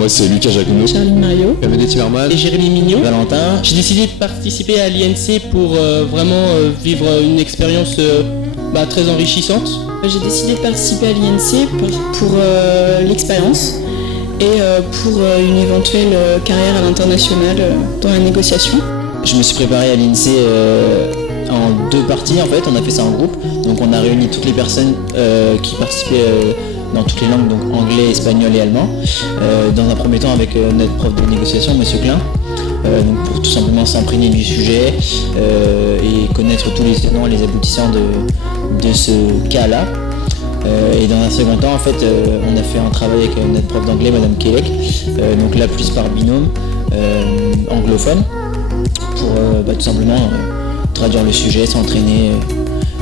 Moi c'est Lucas Jacono, Charline Mario, Amédée Timmerman et Jérémy Mignot, Valentin. J'ai décidé de participer à l'INC pour vraiment vivre une expérience très enrichissante. J'ai décidé de participer à l'INC pour l'expérience et pour une éventuelle carrière à l'international dans la négociation. Je me suis préparé à l'INC en 2 parties en fait, on a fait ça en groupe. Donc on a réuni toutes les personnes qui participaient dans toutes les langues, donc anglais, espagnol et allemand. Dans un premier temps avec notre prof de négociation, Monsieur Klein, donc pour tout simplement s'imprégner du sujet et connaître tous les tenants et les aboutissants de ce cas-là. Et dans un second temps, en fait, on a fait un travail avec notre prof d'anglais, Madame Kelec, donc là plus par binôme anglophone, pour tout simplement traduire le sujet, s'entraîner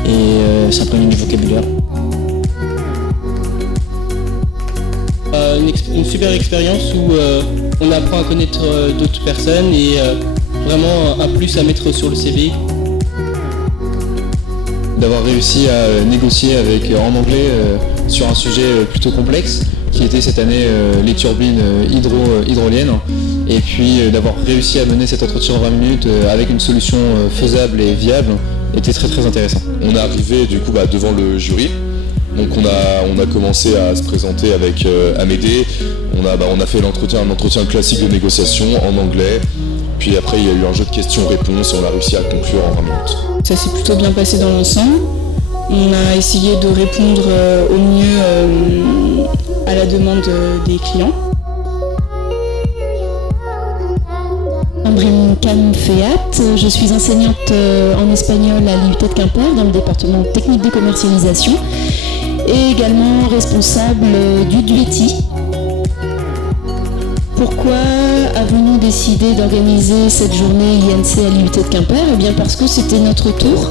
et s'imprégner du vocabulaire. Une super expérience où on apprend à connaître d'autres personnes et vraiment un plus à mettre sur le CV. d'avoir réussi à négocier en anglais sur un sujet plutôt complexe qui était cette année les turbines hydroliennes et puis d'avoir réussi à mener cet entretien en 20 minutes avec une solution faisable et viable était très très intéressant. On est arrivé du coup devant le jury. Donc on a commencé à se présenter avec Amédée, on a fait un entretien classique de négociation en anglais, puis après il y a eu un jeu de questions-réponses et on a réussi à conclure en 20 minutes. Ça s'est plutôt bien passé dans l'ensemble. On a essayé de répondre au mieux à la demande des clients. Sandrine Canfeat, je suis enseignante en espagnol à l'IUT de Quimper dans le département technique de commercialisation et également responsable du DUETI. Pourquoi avons-nous décidé d'organiser cette journée INC à l'IUT de Quimper ? Eh bien parce que c'était notre tour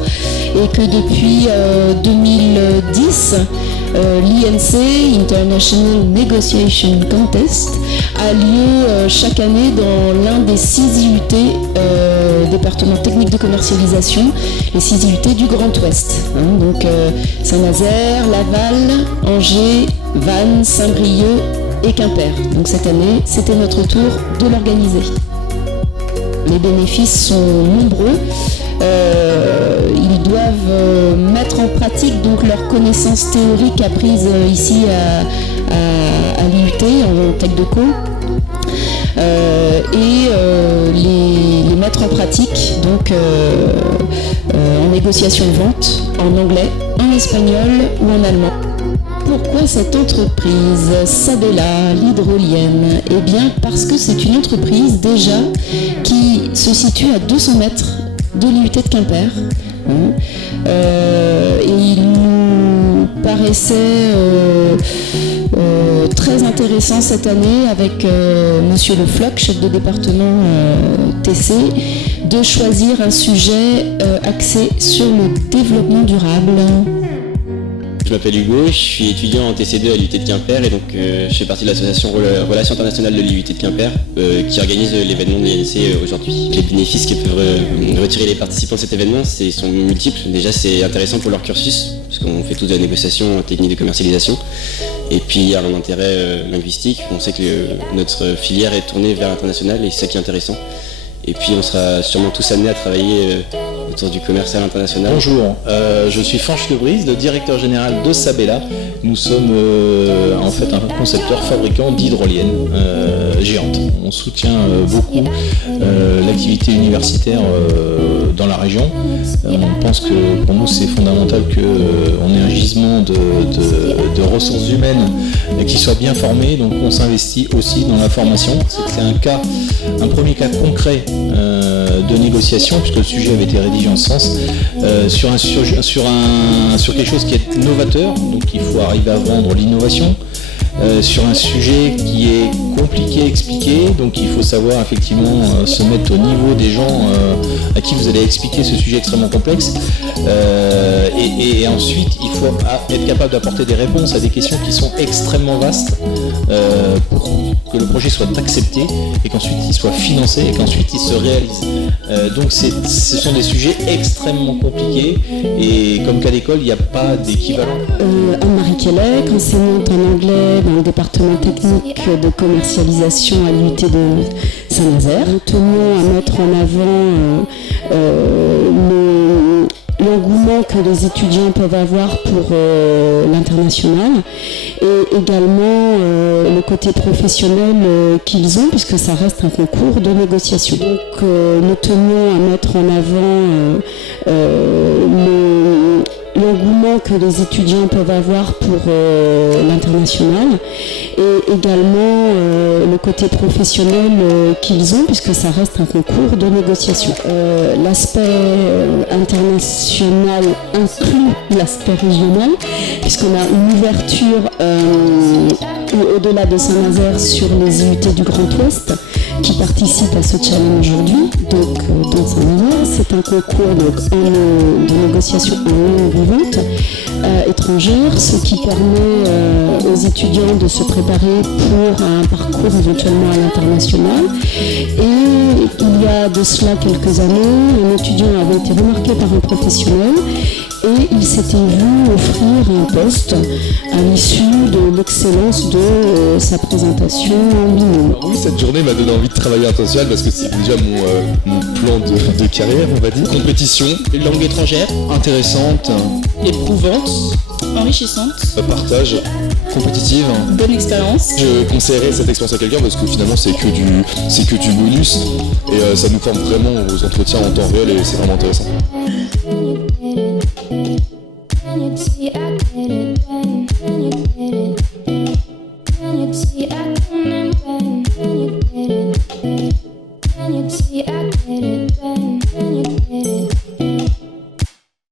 et que depuis 2010, l'INC, International Negotiation Contest, a lieu chaque année dans l'un des 6 IUT, département technique de commercialisation, les 6 IUT du Grand Ouest. Donc Saint-Nazaire, Laval, Angers, Vannes, Saint-Brieuc et Quimper. Donc cette année, c'était notre tour de l'organiser. Les bénéfices sont nombreux. Ils doivent mettre en pratique donc leurs connaissances théoriques apprises ici à l'IUT en Tech de Co et les mettre en pratique donc en négociation de vente en anglais, en espagnol ou en allemand. Pourquoi cette entreprise, Sabella, l'hydrolienne ? Eh bien parce que c'est une entreprise déjà qui se situe à 200 mètres de l'IUT de Quimper. Et il nous paraissait très intéressant cette année avec Monsieur Le Floch, chef de département TC, de choisir un sujet axé sur le développement durable. Je m'appelle Hugo, je suis étudiant en TC2 à l'IUT de Quimper et donc je fais partie de l'association Relations internationales de l'IUT de Quimper qui organise l'événement de l'INC aujourd'hui. Les bénéfices que peuvent retirer les participants de cet événement sont multiples. Déjà c'est intéressant pour leur cursus parce qu'on fait tous de la négociation technique de commercialisation et puis il y a un intérêt linguistique. On sait que notre filière est tournée vers l'international et c'est ça qui est intéressant. Et puis on sera sûrement tous amenés à travailler autour du commerce à l'international. Bonjour, je suis Fanch Lebrise, le directeur général de Sabella. Nous sommes en fait un concepteur fabricant d'hydroliennes géantes. On soutient beaucoup l'activité universitaire dans la région. On pense que pour nous c'est fondamental qu'on ait un gisement de ressources humaines qui soient bien formées, donc on s'investit aussi dans la formation. C'était un premier cas concret de négociation, puisque le sujet avait été rédigé en ce sens, sur quelque chose qui est novateur, donc il faut arriver à vendre l'innovation, sur un sujet qui est compliqué à expliquer, donc il faut savoir effectivement se mettre au niveau des gens à qui vous allez expliquer ce sujet extrêmement complexe, et ensuite il faut être capable d'apporter des réponses à des questions qui sont extrêmement vastes pour que le projet soit accepté et qu'ensuite il soit financé et qu'ensuite il se réalise. Donc ce sont des sujets extrêmement compliqués et comme cas d'école il n'y a pas d'équivalent. Anne-Marie Kellec, enseignante en anglais dans le département technique de commercialisation à l'UT de Saint-Nazaire. Nous tenions à mettre en avant l'engouement que les étudiants peuvent avoir pour l'international et également le côté professionnel qu'ils ont, puisque ça reste un concours de négociation. Donc nous tenions à mettre en avant l'engouement que les étudiants peuvent avoir pour l'international et également le côté professionnel qu'ils ont, puisque ça reste un concours de négociation. L'aspect international inclut l'aspect régional, puisqu'on a une ouverture au-delà de Saint-Nazaire sur les IUT du Grand Ouest qui participent à ce challenge aujourd'hui. Donc dans Saint-Nazaire, c'est un concours de négociation en langue vivante étrangère, ce qui permet aux étudiants de se préparer pour un parcours éventuellement à l'international. Et il y a de cela quelques années, un étudiant avait été remarqué par un professionnel et il s'était vu offrir un poste à l'issue de l'excellence de sa présentation en binôme. Oui, cette journée m'a donné envie de travailler à l'international parce que c'est déjà mon plan de carrière, on va dire. Compétition, Langue étrangère, Intéressante, éprouvante, Enrichissante, partage. compétitive. bonne expérience. Je conseillerais cette expérience à quelqu'un parce que finalement c'est que du bonus et ça nous forme vraiment aux entretiens en temps réel et c'est vraiment intéressant. See, I get it,